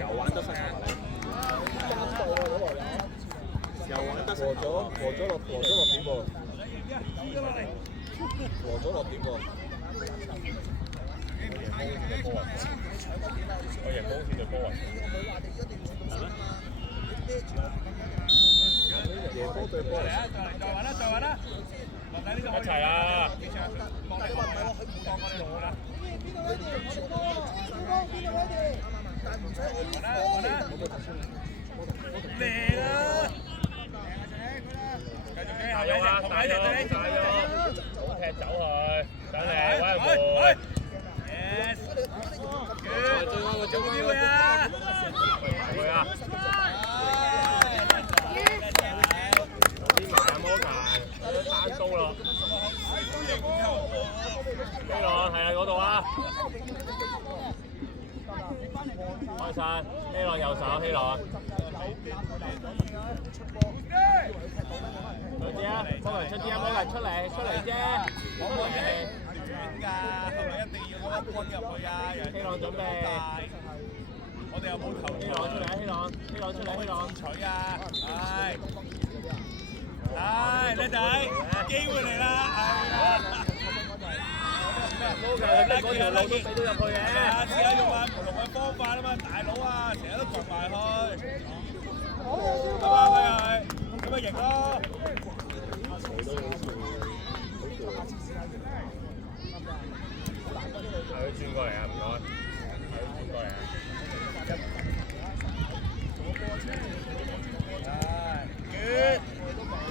又玩得失球嚟，又玩得失球，和咗落點喎，和咗落點喎。我贏波好似對波雲，係咩？贏波對波雲。再玩啦！一齊啦！嚟啦！加油啊！加油！好踢走佢，上嚟威門。Yes。追翻佢啊！佢啊！啲麻摩球單刀咯。希朗係啊，嗰度啊！開晒，希朗右手，希朗。出啲啊！幫人出啲啊！幫人出嚟啫！出嚟。短㗎，係咪一定要嗰一棍入去啊？希朗準備。我哋又冇球。希朗出嚟，希朗出嚟，希朗取啊！係，叻仔，機會嚟啦！係啊！嗰條路都俾到入去嘅。試下用下唔同嘅方法啊嘛，大佬啊，成日都撞埋去。咁啊，佢係咁咪贏咯。係佢轉過嚟啊，唔該。係佢轉過嚟啊。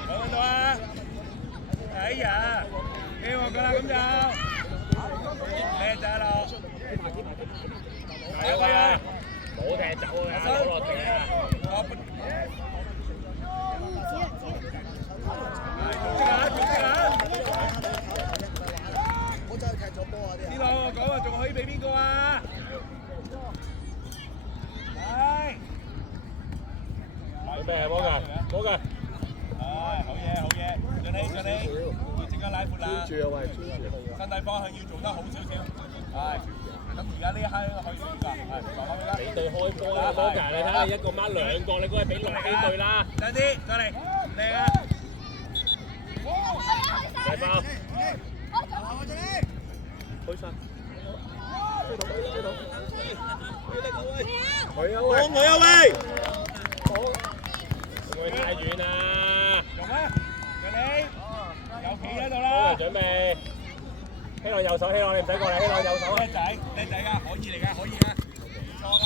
兩分鐘啊！哎呀，俾我㗎啦咁就。叻仔咯！係啊！冇踢走啊！冇落地啊！呢個我講話仲可以俾邊個啊？係。準備幫佢，幫佢。好嘢！盡你，要整個奶闊啦。專注啊喂，專注。身體方向要做得好少少。係。咁而家呢一刻可以點㗎？係，講開啦。你對開波啦，波㗎！你睇下一個孖兩個，你嗰係俾6幾對啦。靚啲，過嚟，靚啊！大包。開晒。佢啊喂！會太遠啦！用啊！讓你有企喺度啦！準備，希朗右手，希朗你唔使過嚟，希朗右手啊！叻仔㗎，可以嚟㗎，唔錯㗎！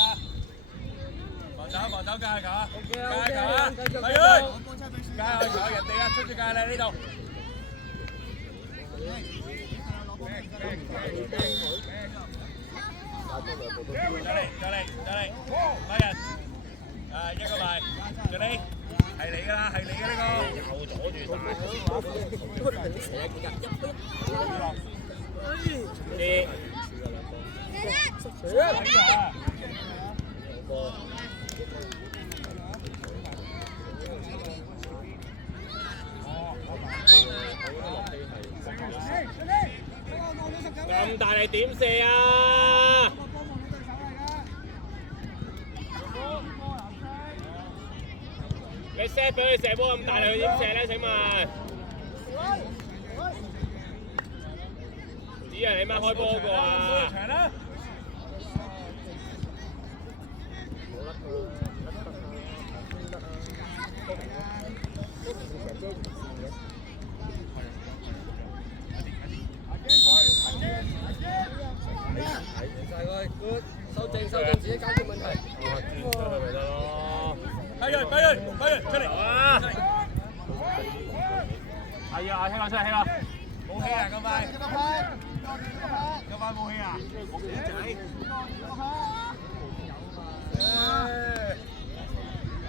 防守加油啊！加油啊！係佢！加油！人哋啊，出住界啦呢度！再嚟！拉人！一個埋，助你。係你㗎啦，係你嘅呢個。又阻住晒。啲。咁大力點射啊！你 set 俾佢射波咁大力，佢點射咧？請問？只係你媽開波嗰個啊！收正，自己解決問題。轉出去咪得咯。揮佢，出嚟！啊！係啊，希朗出嚟，希朗。冇氣啊，咁快冇氣啊！仔。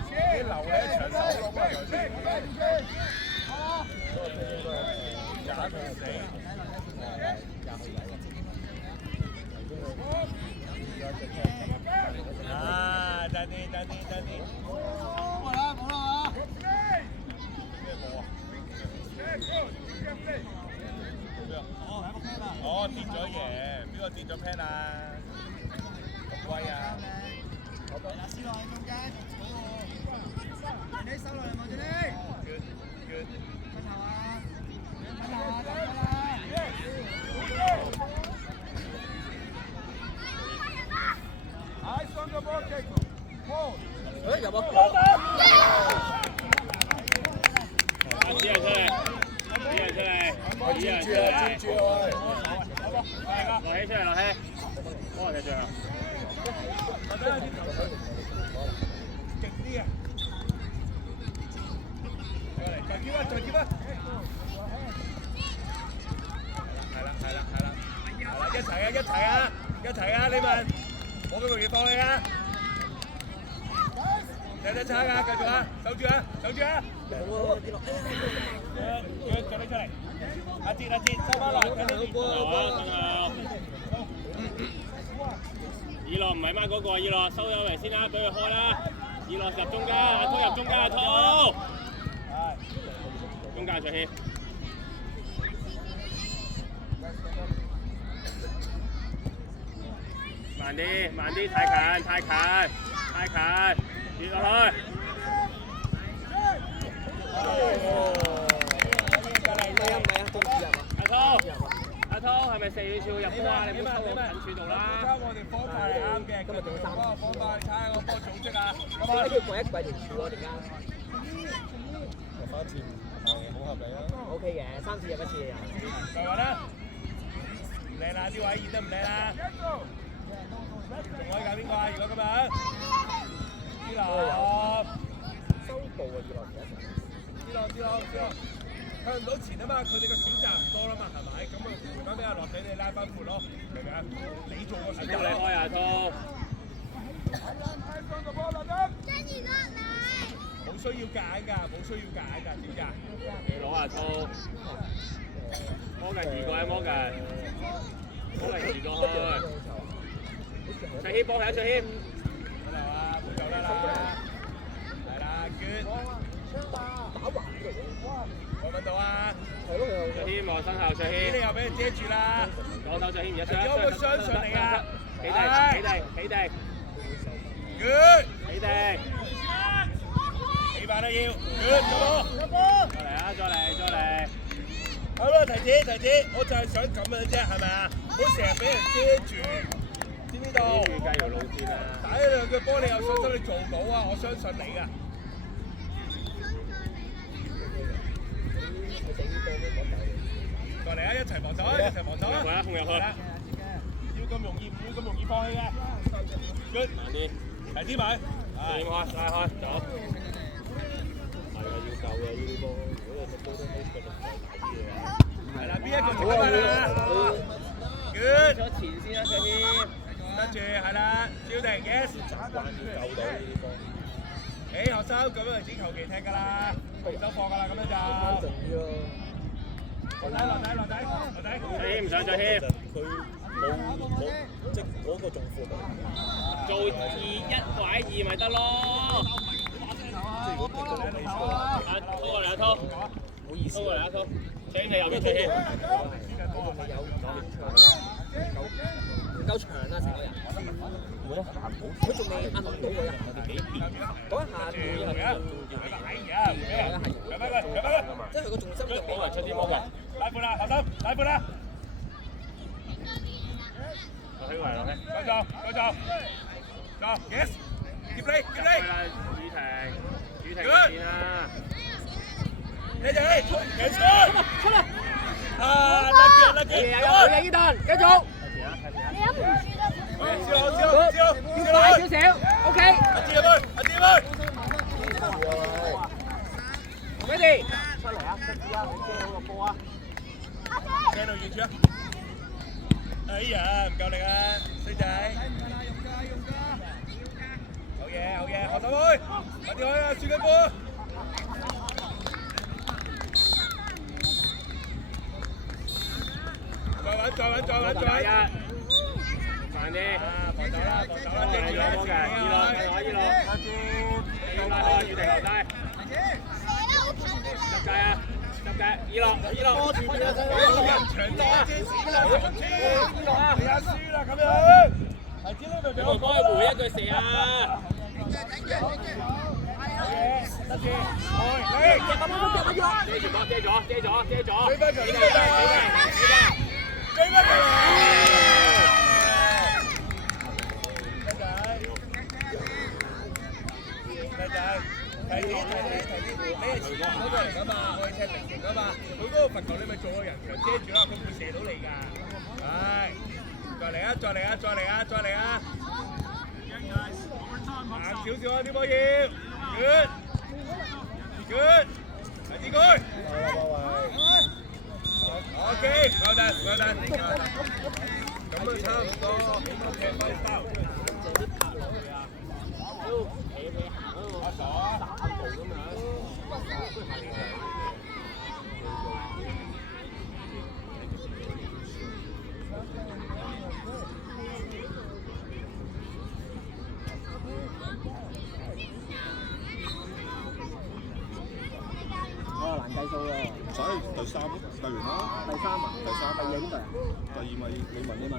啲流咧長手攞過嚟頭先。打佢死。啊！等啲。冇啦啊！咩波啊？哦，個跌咗嘢？邊個跌咗 pen 啊？咁威啊！嗱，C 落喺中間，你手落嚟望住你。Good。分頭啊！分頭啊！得㗎啦。Eyes on the ball, Jacob. Ball. 誒入啊！啲人出嚟，啲人出嚟，啲人出嚟，落起出嚟，落起，幫我踢住啊！勁啲啊！再叫啊！再叫啊！係啦！一齊啊！一齊啊！你問我咁容易放你啊！睇差啊！繼續啊！守住啊！叫你出嚟！阿哲，收翻落，睇你練。二樂唔係掹嗰個，二樂收咗嚟先啦，俾佢開啦。二樂入中間，阿滔入中間，阿滔。中間再起。慢啲，太近，跌落去。阿滔係咪4處入波啊？你唔好收我近處度啦。我哋方法係啱嘅，今日仲3個方法，你睇下個波組織啊。咁啊，要跪一跪條柱喎，點解？入翻次好合理啊。O K 嘅，3次入1次啊。再玩啦，唔靚啦，啲位演得唔靚啦。仲可以揀邊個啊？如果咁樣，伊樂收步啊，伊樂向唔到前啊嘛，佢哋嘅選擇唔多啦嘛，係咪？咁啊，回翻俾阿樂仔你拉翻闊咯，明唔明啊？你做個選擇。你開阿滔。冇需要揀㗎，知唔知啊？你攞阿滔。摩近移過去，摩近移過去。卓軒幫佢，卓軒。得啦，冇救得啦。係啦，good。打橫嚟喎。我揾到啊！係咯，卓軒望身後，卓軒。你又俾人遮住啦！左手卓軒而家有冇相信你啊？起地。good。起地。起碼都要 good 咗波。再嚟。好啦，提子，我就係想咁樣啫，係咪啊？唔好成日俾人遮住，知唔知道？預計條路線啊！打呢兩腳波，你有信心你做到啊！我相信你噶。過嚟啊！一齊防守啊！控入去。要咁容易，唔會咁容易放棄嘅。good。慢啲。提子埋。點開？拉開，走。係啊，要救嘅呢啲波，如果隻波都冇佢就大啲嘅。係啦，邊一個做得啊 ？good。咗前先啦，卓軒。跟住係啦，小婷 yes。習慣要救到呢啲波。學生咁樣只求其踢㗎啦，唔收貨㗎啦，咁樣就。靜啲咯。落底。卓軒唔想卓軒。佢冇即嗰個仲闊。做2-1或者2咪得咯。即係如果踢到你阿滔過嚟，阿滔。唔好意思。過嚟，阿滔。請右邊卓軒。唔夠長啦，成個人。冇得行好。佢仲未壓到個人。嗰一下會係。即係佢個重心就比出啲魔嘅。拉闊啦，後生，拉闊啦。落起嚟，落起。繼續，yes，接你。主停先啦。你哋，yes good，出嚟。啊，lucky，有嘢依頓，繼續。笑，快少少 ，OK。阿志，ready。出嚟啊！出嚟啊！你驚到個波啊！驚到遠處啊！哎呀，唔夠力啊，衰仔。好嘢，學手妹，快啲開啊，輸緊波。再揾。慢啲。防守啦，遮住啦，伊樂，拉開，預定留低。入界啊！十嘅，依落，波住邊啊？細佬，長多啊！依落啊！你阿輸啦咁樣，係知道咪我幫佢回一句射啊！得住，遮咗，追翻佢，追翻佢，靚仔，提啲，你係前嗰個嚟㗎嘛，我係踢零㗎嘛，佢嗰個罰球你咪做個人牆遮住啦，佢會射到你㗎，係，再嚟啊！慢少少啊，啲波要 ，good，第二句 ，OK，well done，咁啊差唔多，踢翻包。阿傻，3步咁樣。難計數喎。第三計完啦。第三啊？第三第二係邊隊啊？第二咪你問。